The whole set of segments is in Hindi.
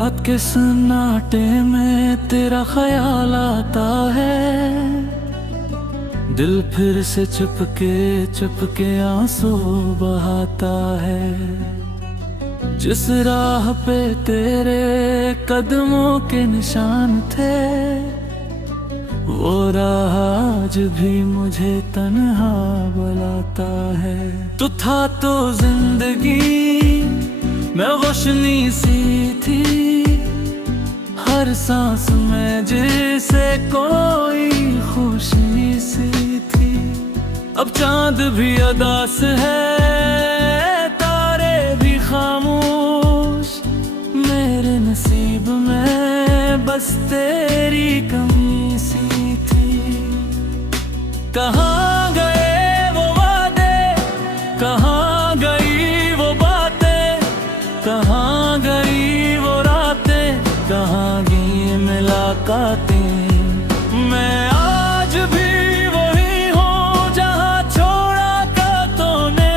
रात के सन्नाटे में तेरा ख्याल आता है, दिल फिर से चुपके आंसू बहाता है। जिस राह पे तेरे कदमों के निशान थे, वो राह आज भी मुझे तन्हा बुलाता है। तू था तो जिंदगी मैं रोशनी सी थी, हर सांस में जैसे कोई खुशी सी थी। अब चांद भी अदास है, तारे भी खामोश, मेरे नसीब में बस तेरी कमी सी थी। कहाँ गए वो वादे, कहाँ गई वो बातें, कहाँ गई वो रातें, कहाँ गई मुलाकातें। मैं आज भी वही हूँ जहाँ छोड़ा था तूने,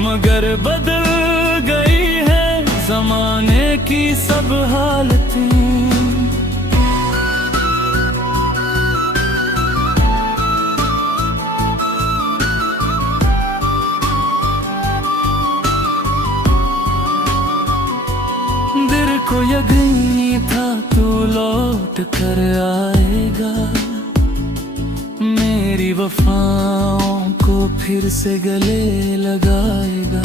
मगर बदल गई है ज़माने की सब हालतें। दिल को यकीन था तू लौट कर आएगा, मेरी वफाओं को फिर से गले लगाएगा।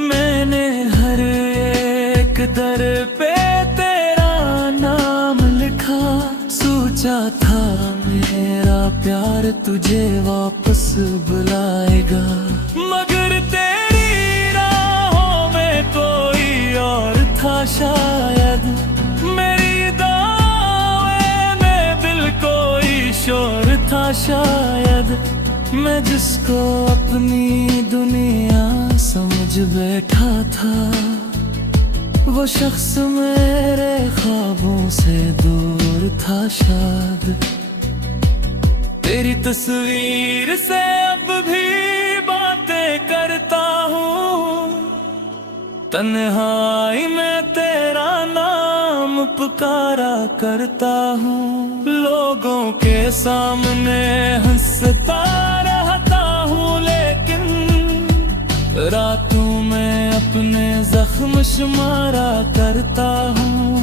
मैंने हर एक दर पे तेरा नाम लिखा, सोचा था मेरा प्यार तुझे वापस बुलाएगा। मगर तेरी राहों में कोई और था शायद, मेरी दावें में दिल कोई शोर था शायद। मैं जिसको अपनी दुनिया समझ बैठा था, वो शख्स मेरे ख्वाबों से दूर था शायद। तेरी तस्वीर से अब भी बातें करता हूँ, तन्हाई में तेरा नाम पुकारा करता हूँ। लोगों के सामने हंसता रहता हूँ, लेकिन रातों में अपने जख्म शुमारा करता हूँ।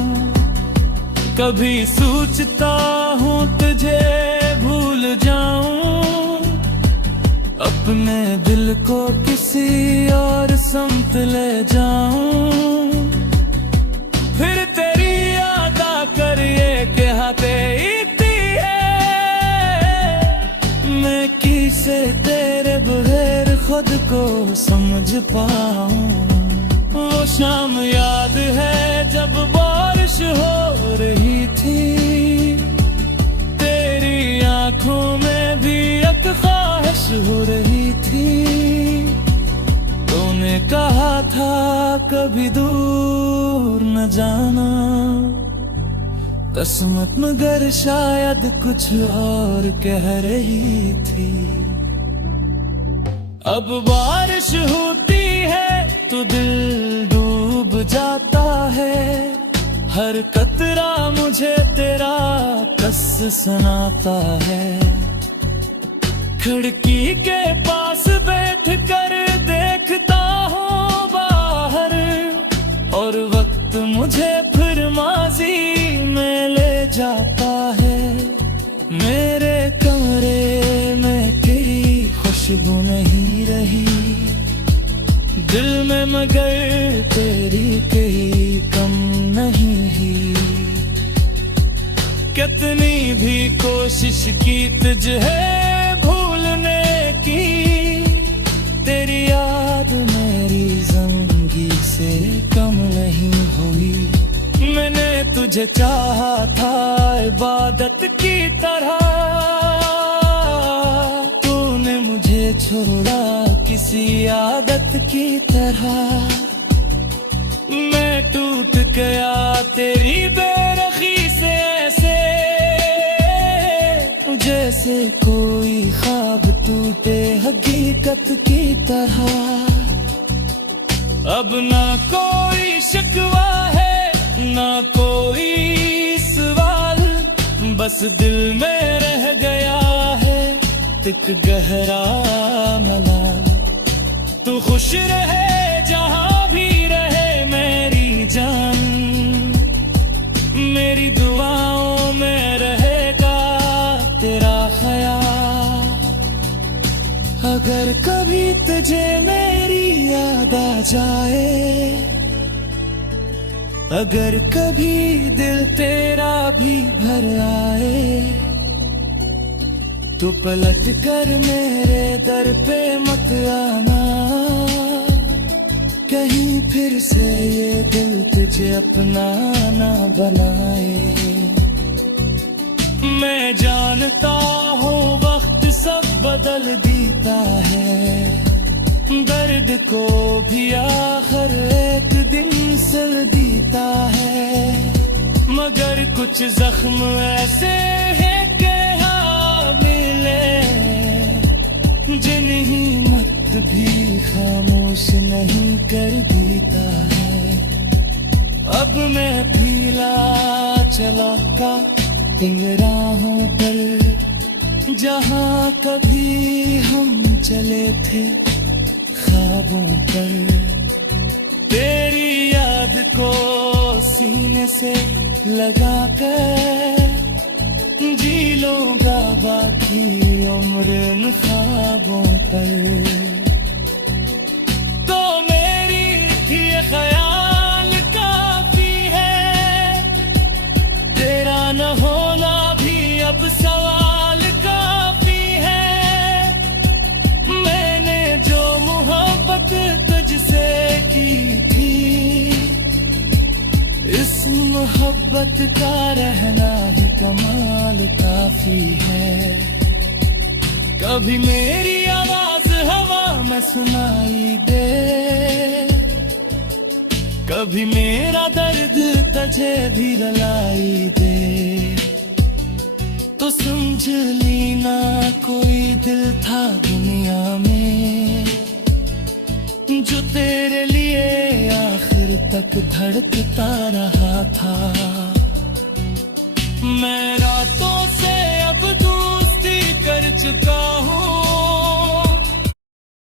कभी सोचता हूँ तुझे भूल जाऊं, अपने दिल को किसी और समत ले जाऊं। फिर तेरी याद आकर ये कहते इतनी है, मैं किसे तेरे बगैर खुद को समझ पाऊं। वो शाम याद है जब बारिश हो रही थी, तेरी आंखों में भी एक ख्वाहिश हो रही थी। तूने कहा था कभी दूर न जाना, किस्मत मगर शायद कुछ और कह रही थी। अब बारिश होती है तो दिल डूब जाता है, हर कतरा मुझे तेरा कस सुनाता है। खिड़की के पास बैठ कर देखता हूँ बाहर, और वक्त मुझे फिर माजी में ले जाता है। मेरे कमरे में तेरी खुशबू नहीं रही, दिल में मगर तेरी कहीं कम नहीं ही। कितनी भी कोशिश की तुझे भूलने की, तेरी याद मेरी जिंदगी से कम नहीं हुई। मैंने तुझे चाहा था इबादत की तरह, तूने मुझे छोड़ा किसी आदत की तरह। मैं टूट गया तेरी बेरखी से ऐसे, जैसे कोई ख्वाब टूटे हकीकत की तरह। अब ना कोई शिकवा है ना कोई सवाल, बस दिल में रह गया है एक गहरा मलाल। तू खुश रहे जहां भी रहे मेरी जान, मेरी दुआओं में रहेगा तेरा ख्याल। अगर कभी तुझे मेरी याद आ जाए, अगर कभी दिल तेरा भी भर आए, तो पलट कर मेरे दर पे मत आना, कहीं फिर से ये दिल तुझे अपना ना बनाए। मैं जानता हूँ वक्त सब बदल देता है, दर्द को भी आखिर एक दिन सिल देता है, मगर कुछ जख्म ऐसे हैं कि हाँ मिले, जिन्हें मत भी खामोश नहीं कर देता है। अब मैं पीला चला का इन राहों पर, जहाँ कभी हम चले थे ख्वाबों पर, तेरी याद को सीने से लगा कर जी लूंगा बाकी उम्र इन ख्वाबों पर। तो मेरी ये ख्याल काफी है, तेरा न होना भी अब सवाल काफी है। मैंने जो मोहब्बत तुझसे की थी, इस मोहब्बत का रहना ही कमाल काफी है। कभी मेरी आवाज हवा में सुनाई दे, कभी मेरा दर्द तुझे भी रुलाई दे, तो समझ लेना कोई दिल था दुनिया में, जो तेरे लिए आखिर तक धड़कता रहा था। मैं रातों से अब दोस्ती कर चुका हूँ,